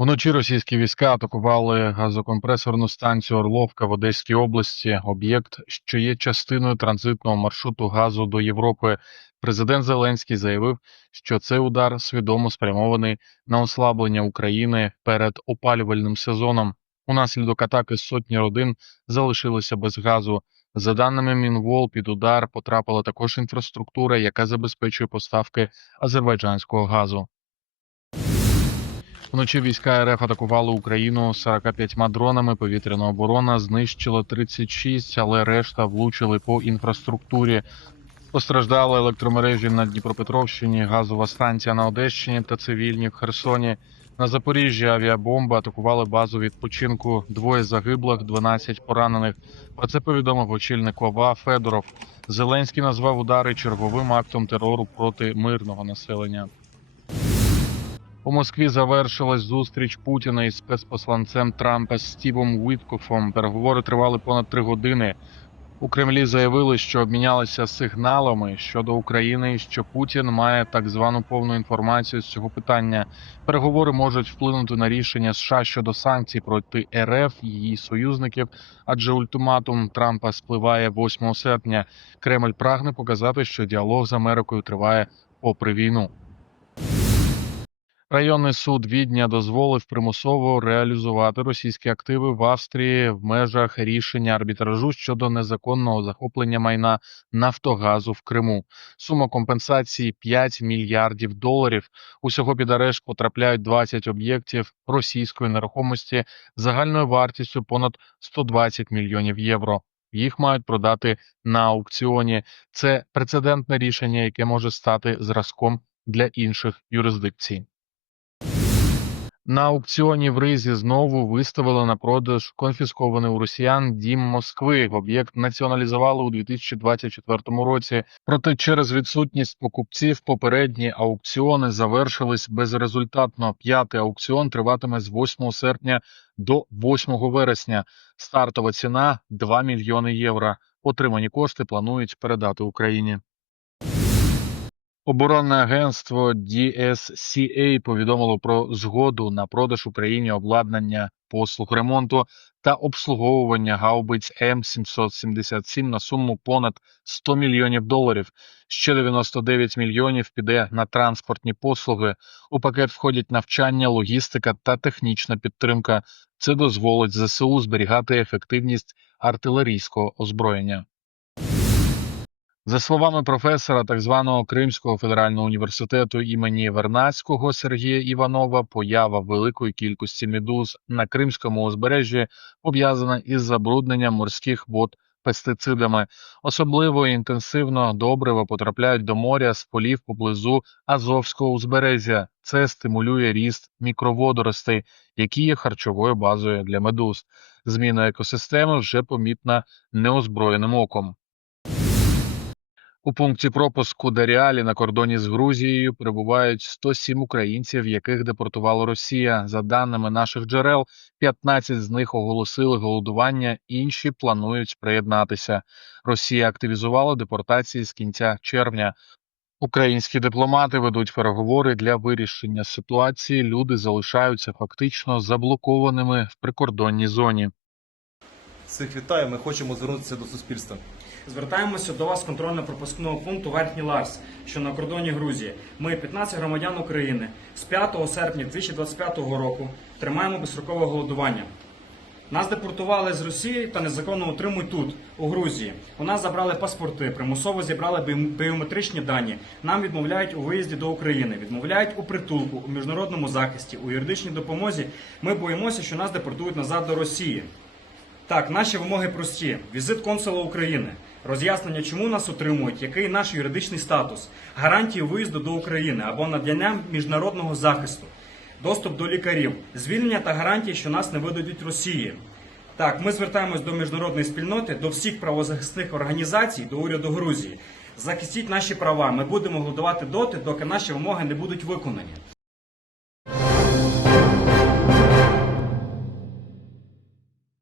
Вночі російські війська атакували газокомпресорну станцію Орловка в Одеській області, об'єкт, що є частиною транзитного маршруту газу до Європи. Президент Зеленський заявив, що цей удар свідомо спрямований на ослаблення України перед опалювальним сезоном. Унаслідок атаки сотні родин залишилися без газу. За даними Мінвол, під удар потрапила також інфраструктура, яка забезпечує поставки азербайджанського газу. Вночі війська РФ атакували Україну 45 дронами. Повітряна оборона знищила 36, але решта влучили по інфраструктурі. Постраждали електромережі на Дніпропетровщині, газова станція на Одещині та цивільні в Херсоні. На Запоріжжі авіабомби атакували базу відпочинку. Двоє загиблих, 12 поранених. Про це повідомив очільник ОВА Федоров. Зеленський назвав удари черговим актом терору проти мирного населення. У Москві завершилась зустріч Путіна із спецпосланцем Трампа Стівом Віткофом. Переговори тривали понад три години. У Кремлі заявили, що обмінялися сигналами щодо України, і що Путін має так звану повну інформацію з цього питання. Переговори можуть вплинути на рішення США щодо санкцій проти РФ і її союзників, адже ультиматум Трампа спливає 8 серпня. Кремль прагне показати, що діалог з Америкою триває попри війну. Районний суд Відня дозволив примусово реалізувати російські активи в Австрії в межах рішення арбітражу щодо незаконного захоплення майна Нафтогазу в Криму. Сума компенсації 5 мільярдів доларів. Усього під арешт потрапляють 20 об'єктів російської нерухомості загальною вартістю понад 120 мільйонів євро. Їх мають продати на аукціоні. Це прецедентне рішення, яке може стати зразком для інших юрисдикцій. На аукціоні в Ризі знову виставили на продаж конфіскований у росіян дім Москви. Об'єкт націоналізували у 2024 році. Проте через відсутність покупців попередні аукціони завершились безрезультатно. П'ятий аукціон триватиме з 8 серпня до 8 вересня. Стартова ціна 2 мільйони євро. Отримані кошти планують передати Україні. Оборонне агентство DSCA повідомило про згоду на продаж Україні обладнання послуг ремонту та обслуговування гаубиць М777 на суму понад 100 мільйонів доларів. Ще 99 мільйонів піде на транспортні послуги. У пакет входять навчання, логістика та технічна підтримка. Це дозволить ЗСУ зберігати ефективність артилерійського озброєння. За словами професора так званого Кримського федерального університету імені Вернадського Сергія Іванова, поява великої кількості медуз на Кримському узбережжі пов'язана із забрудненням морських вод пестицидами. Особливо інтенсивно добрива потрапляють до моря з полів поблизу Азовського узбережжя. Це стимулює ріст мікроводоростей, які є харчовою базою для медуз. Зміна екосистеми вже помітна неозброєним оком. У пункті пропуску Даріалі на кордоні з Грузією перебувають 107 українців, яких депортувала Росія. За даними наших джерел, 15 з них оголосили голодування, інші планують приєднатися. Росія активізувала депортації з кінця червня. Українські дипломати ведуть переговори для вирішення ситуації. Люди залишаються фактично заблокованими в прикордонній зоні. Всіх вітаю. Ми хочемо звернутися до суспільства. Звертаємося до вас контрольно-пропускного пункту Верхній Ларс, що на кордоні Грузії. Ми, 15 громадян України, з 5 серпня 2025 року тримаємо безстрокове голодування. Нас депортували з Росії та незаконно утримують тут, у Грузії. У нас забрали паспорти, примусово зібрали біометричні дані. Нам відмовляють у виїзді до України, відмовляють у притулку, у міжнародному захисті, у юридичній допомозі. Ми боїмося, що нас депортують назад до Росії. Так, наші вимоги прості: візит консула України, роз'яснення, чому нас утримують, який наш юридичний статус, гарантії виїзду до України або надання міжнародного захисту, доступ до лікарів, звільнення та гарантії, що нас не видадуть Росії. Так, ми звертаємось до міжнародної спільноти, до всіх правозахисних організацій, до уряду Грузії. Захистіть наші права. Ми будемо голодувати доти, доки наші вимоги не будуть виконані.